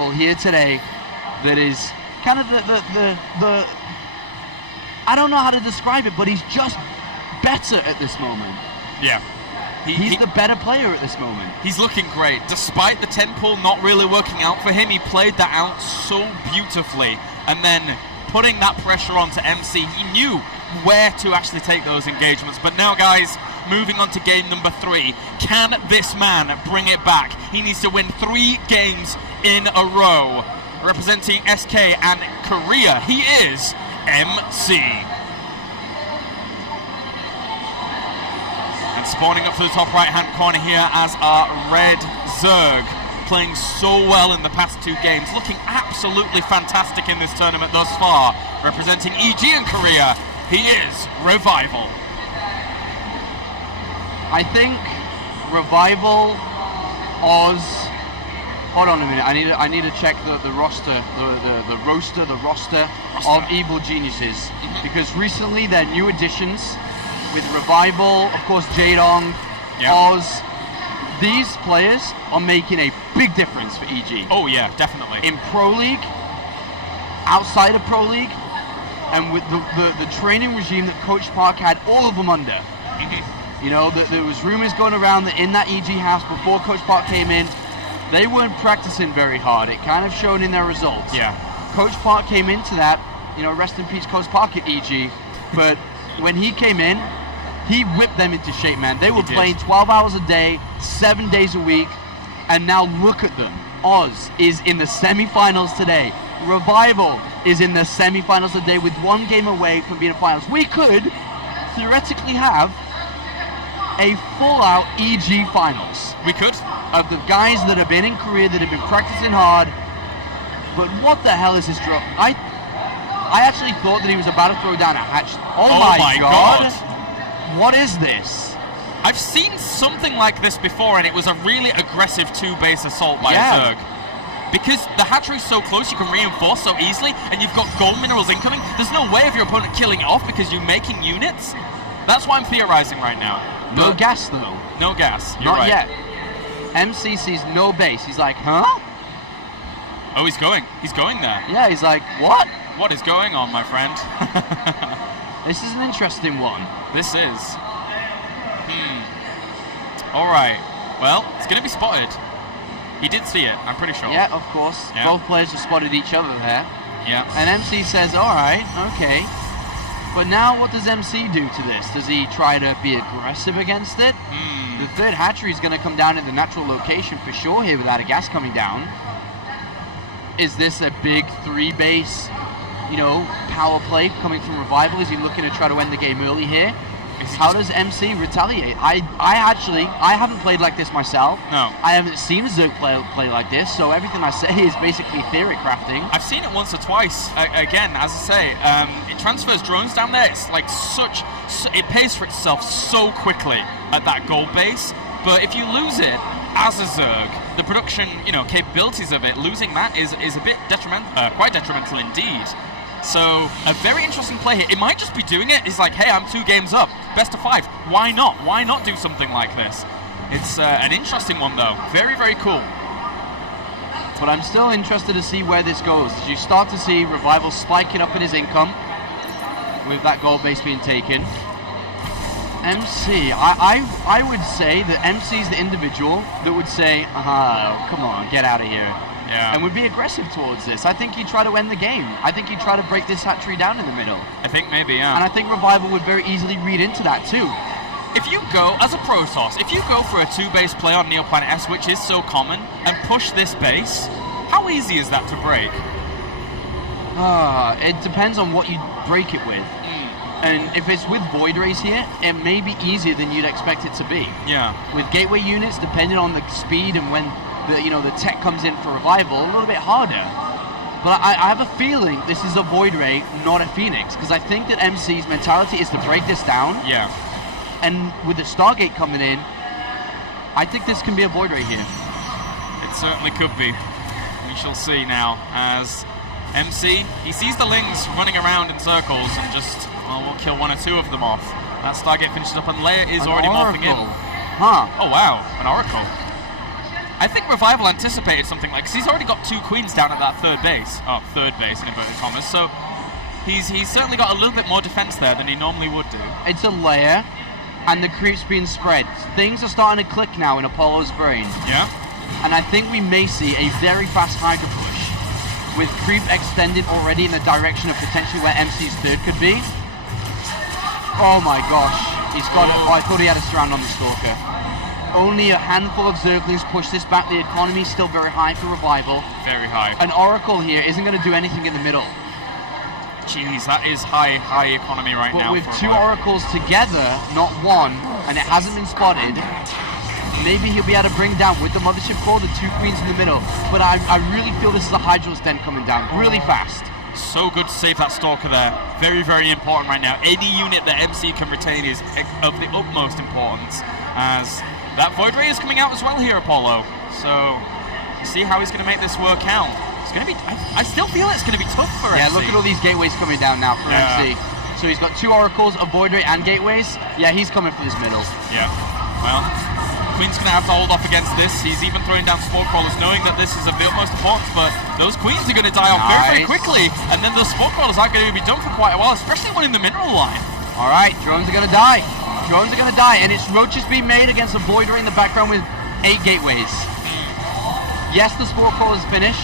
Revival here today that is kind of the I don't know how to describe it, but he's just better at this moment. Yeah. He's the better player at this moment. He's looking great. Despite the 10 pull not really working out for him, he played that out so beautifully. And then putting that pressure onto MC, he knew where to actually take those engagements. But now, guys, moving on to game number 3. Can this man bring it back? He needs to win 3 games in a row. Representing SK and Korea, he is MC. And spawning up to the top right-hand corner here as our Red Zerg, playing so well in the past 2 games, looking absolutely fantastic in this tournament thus far. Representing EG in Korea, he is Revival. I think Revival, Oz. Hold on a minute. I need to check the roster, the roster of Evil Geniuses, because recently they're new additions with Revival, of course, Jadong, Oz. These players are making a big difference for EG. Oh yeah, definitely. In Pro League, outside of Pro League, and with the training regime that Coach Park had all of them under. You know, there was rumors going around that in that EG house before Coach Park came in, they weren't practicing very hard. It kind of showed in their results. Yeah. Coach Park came into that, you know, rest in peace Coach Park at EG, but when he came in, he whipped them into shape, man. They were playing 12 hours a day, 7 days a week, and now look at them. Oz is in the semifinals today. Revival is in the semifinals today with 1 game away from being in finals. We could theoretically have a full-out EG finals. We could. Of the guys that have been in Korea, that have been practicing hard. But what the hell is this drop? I actually thought that he was about to throw down a hatch. Oh my god. What is this? I've seen something like this before, and it was a really aggressive 2-base assault by Zerg. Because the hatchery is so close, you can reinforce so easily, and you've got gold minerals incoming. There's no way of your opponent killing it off because you're making units. That's why I'm theorizing right now. No gas, though. No gas. You're Not right. yet. MC sees no base. He's like, huh? Oh, he's going. He's going there. Yeah, he's like, what? What is going on, my friend? This is an interesting one. This is. All right. Well, it's going to be spotted. He did see it, I'm pretty sure. Yeah, of course. Yeah. Both players have spotted each other there. Yeah. And MC says, all right, okay. But now what does MC do to this? Does he try to be aggressive against it? The third hatchery is going to come down in the natural location for sure here without a gas coming down. Is this a big 3-base, you know, power play coming from Revival? Is he looking to try to end the game early here? How does MC retaliate? I haven't played like this myself. No. I haven't seen a Zerg play like this, so everything I say is basically theory crafting. I've seen it once or twice. Again, as I say, it transfers drones down there. It's like it pays for itself so quickly at that gold base. But if you lose it as a Zerg, the production, you know, capabilities of it, losing that is a bit detrimental, quite detrimental indeed. So, a very interesting play here. It might just be doing it. It's like, hey, I'm 2 games up. Best of 5. Why not? Why not do something like this? It's an interesting one, though. Very, very cool. But I'm still interested to see where this goes. As you start to see Revival spiking up in his income with that gold base being taken. MC, I would say that MC is the individual that would say, come on, get out of here. Yeah. And would be aggressive towards this. I think he'd try to end the game. I think he'd try to break this hatchery down in the middle. I think maybe, yeah. And I think Revival would very easily read into that too. If you go, as a Protoss, if you go for a 2-base play on Neoplanet S, which is so common, and push this base, how easy is that to break? It depends on what you break it with. And if it's with Void Rays here, it may be easier than you'd expect it to be. Yeah. With Gateway units, depending on the speed and when the tech comes in for Revival, a little bit harder. But I have a feeling this is a Void Ray, not a Phoenix, because I think that MC's mentality is to break this down. Yeah. And with the Stargate coming in, I think this can be a Void Ray here. It certainly could be. We shall see now as MC, he sees the Lings running around in circles and just, well, we'll kill 1 or 2 of them off. That Stargate finishes up and Leia is already morphing in. Huh. Oh wow, an Oracle. I think Revival anticipated something like, because he's already got 2 queens down at that third base in inverted commas, so he's certainly got a little bit more defense there than he normally would do. It's a layer, and the creep's being spread. Things are starting to click now in Apollo's brain. Yeah. And I think we may see a very fast Hydra push, with creep extended already in the direction of potentially where MC's third could be. Oh my gosh, he's got it. Oh, I thought he had a surround on the Stalker. Only a handful of Zerglings push this back. The economy is still very high for Revival. Very high. An Oracle here isn't going to do anything in the middle. Jeez, that is high economy right now. But with 2 Oracles together, not one, and it hasn't been spotted, maybe he'll be able to bring down with the Mothership Core the 2 queens in the middle. But I really feel this is a Hydra's Den coming down really fast. So good to save that Stalker there. Very, very important right now. Any unit that MC can retain is of the utmost importance, as that Void Ray is coming out as well here, Apollo. So, see how he's going to make this work out. It's going to be... I still feel it's going to be tough for MC. Yeah, look at all these gateways coming down now for MC. So he's got 2 Oracles, a Void Ray, and gateways. Yeah, he's coming for this middle. Yeah, well... Queen's going to have to hold off against this. He's even throwing down Spore Crawlers, knowing that this is of the utmost importance, but those Queens are going to die off very, very quickly, and then the Spore Crawlers aren't going to be done for quite a while, especially one in the mineral line. All right, drones are going to die. Drones are going to die, and it's roaches being made against a Void Ray in the background with 8 gateways. Yes, the Spore Crawlers finish,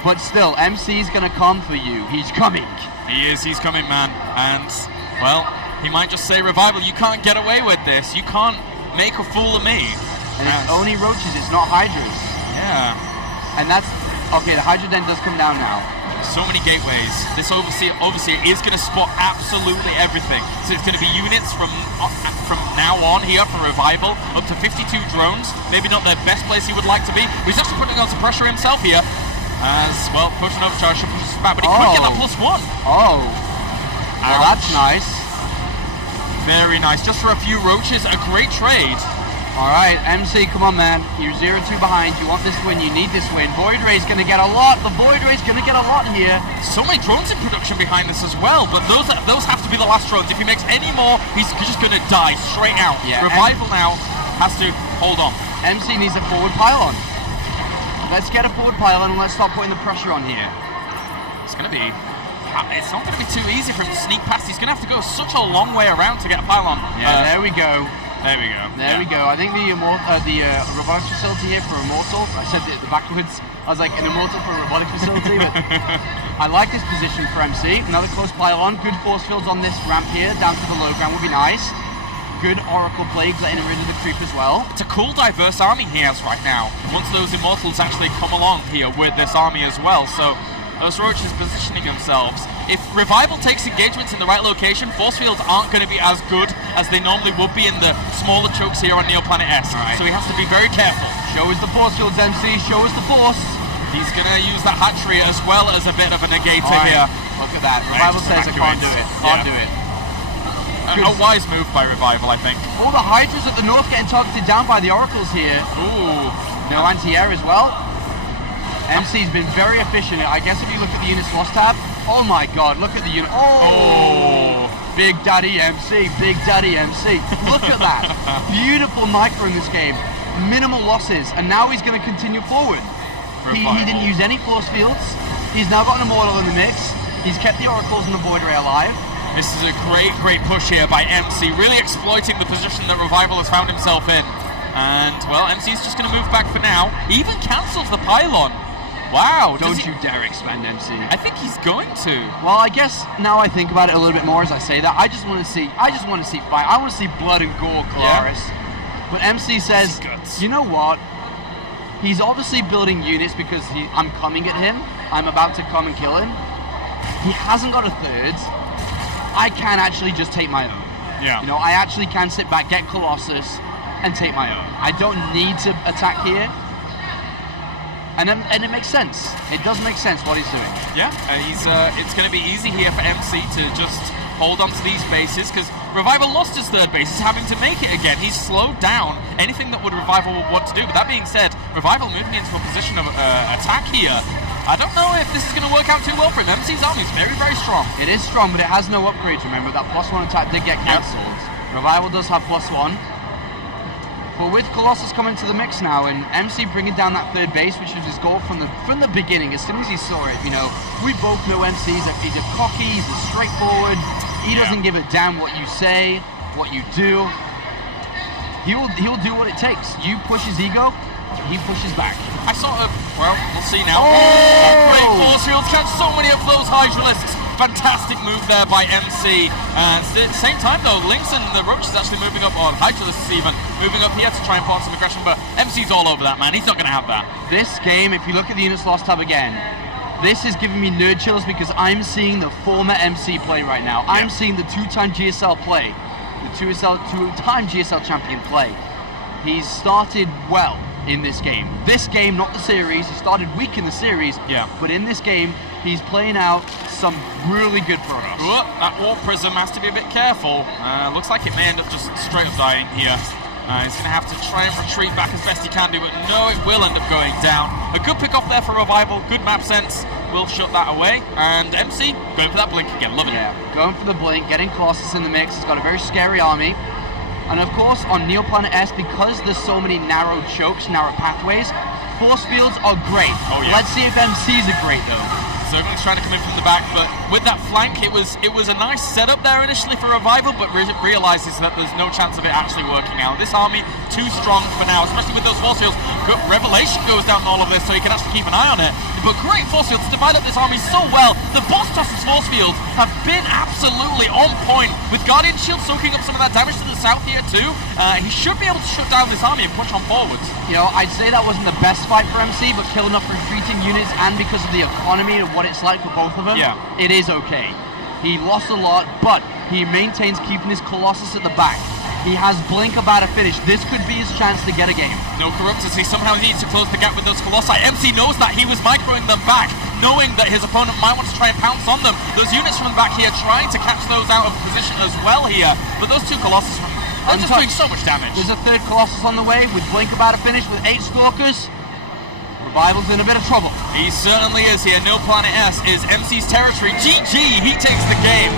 but still, MC's going to come for you. He's coming. He is, he's coming, man. And, well, he might just say, Revival, you can't get away with this. You can't make a fool of me. And it's only roaches, it's not Hydras. Yeah. And that's... Okay, the Hydra Den does come down now. So many gateways. This Overseer is going to spot absolutely everything. So it's going to be units from now on here for Revival, up to 52 drones. Maybe not the best place he would like to be. He's actually putting on some pressure himself here. As, well, pushing overcharge, should push back, but he could get that +1. Oh. Well, that's nice. Very nice. Just for a few roaches, a great trade. All right, MC, come on, man. You're 0-2 behind. You want this win. You need this win. Void Ray's going to get a lot. The Void Ray's going to get a lot here. So many drones in production behind this as well, but those have to be the last drones. If he makes any more, he's just going to die straight out. Yeah, Revival now has to hold on. MC needs a forward pylon. Let's get a forward pylon and let's start putting the pressure on here. It's going to be... It's not going to be too easy for him to sneak past. He's going to have to go such a long way around to get a pylon. Yeah, there we go. There we go. There we go. I think the robotics facility here for Immortal, I said it backwards. I was like, an Immortal for a robotic facility, but I like this position for MC. Another close pylon. Good force fields on this ramp here, down to the low ground would be nice. Good Oracle Plagues letting rid of the creep as well. It's a cool, diverse army he has right now. Once those Immortals actually come along here with this army as well, so... Those roaches positioning themselves. If Revival takes engagements in the right location, force fields aren't going to be as good as they normally would be in the smaller chokes here on Neoplanet S. Right. So he has to be very careful. Show us the force fields, MC. Show us the force. He's going to use that hatchery as well as a bit of a negator here. Look at that. Revival says I can't do it. Can't do it. A wise move by Revival, I think. All the Hydras at the north getting targeted down by the Oracles here. Ooh. No anti-air as well. MC's been very efficient. I guess if you look at the units lost tab, oh my god, look at the unit. Oh! Big Daddy MC, Big Daddy MC. Look at that. Beautiful micro in this game. Minimal losses, and now he's going to continue forward. He didn't use any force fields. He's now got an Immortal in the mix. He's kept the Oracles and the Void Ray alive. This is a great, great push here by MC, really exploiting the position that Revival has found himself in. And, well, MC's just going to move back for now. He even cancels the pylon. Wow. Don't you dare expand MC. I think he's going to. Well, I guess now I think about it a little bit more as I say that. I just want to see fight. I want to see blood and gore, Colaris. Yeah. But MC says, you know what? He's obviously building units because I'm coming at him. I'm about to come and kill him. He hasn't got a third. I can actually just take my own. Yeah. You know, I actually can sit back, get Colossus, and take my own. I don't need to attack here. And it makes sense. It does make sense what he's doing. Yeah, it's going to be easy here for MC to just hold on to these bases, because Revival lost his third base. He's having to make it again. He's slowed down anything that Revival would want to do. But that being said, Revival moving into a position of attack here. I don't know if this is going to work out too well for him. MC's army is very, very strong. It is strong, but it has no upgrades, remember. That +1 attack did get cancelled. Revival does have +1. But with Colossus coming to the mix now, and MC bringing down that third base, which was his goal from the beginning, as soon as he saw it, we both know MC, he's a cocky, he's a straightforward, he doesn't give a damn what you say, what you do. He'll do what it takes. You push his ego, he pushes back. We'll see now. Great force fields, catch so many of those Hydralisks. Fantastic move there by MC. And at the same time, though, Lynx and the Roach is actually moving up, or Hydralisks even, moving up here to try and put some aggression, but MC's all over that, man. He's not going to have that. This game, if you look at the units lost tab again, this is giving me nerd chills because I'm seeing the former MC play right now. I'm seeing the two-time GSL play, the two-time GSL champion play. He's started well in this game. This game, not the series. He started weak in the series, but in this game, he's playing out some really good progress. That Warp Prism has to be a bit careful. Looks like it may end up just straight up dying here. He's going to have to try and retreat back as best he can do, but no, it will end up going down. A good pick off there for Revival, good map sense. We'll shut that away. And MC, going for that blink again, loving it. Going for the blink, getting Colossus in the mix. He's got a very scary army. And of course, on Neoplanet S, because there's so many narrow chokes, narrow pathways, force fields are great. Let's see if MC's are great, though. Zergling's trying to come in from the back, but with that flank, it was a nice setup there initially for Revival, but realizes that there's no chance of it actually working out. This army, too strong for now, especially with those force fields. Good Revelation goes down all of this, so you can actually keep an eye on it. But great force fields to divide up this army so well. The Boss Toss's force fields have been absolutely on point, with Guardian Shield soaking up some of that damage to the south here too. He should be able to shut down this army and push on forwards. I'd say that wasn't the best fight for MC, but killing off retreating units, and because of the economy of what it's like for both of them, it is okay. He lost a lot, but he maintains keeping his Colossus at the back. He has Blink about to finish. This could be his chance to get a game. No Corruptors. He somehow needs to close the gap with those Colossi. MC knows that. He was microing them back, knowing that his opponent might want to try and pounce on them. Those units from the back here trying to catch those out of position as well here. But those two Colossus are just doing so much damage. There's a third Colossus on the way with Blink about to finish with 8 Stalkers. Revival's in a bit of trouble. He certainly is here. No Planet S is MC's territory. GG, he takes the game.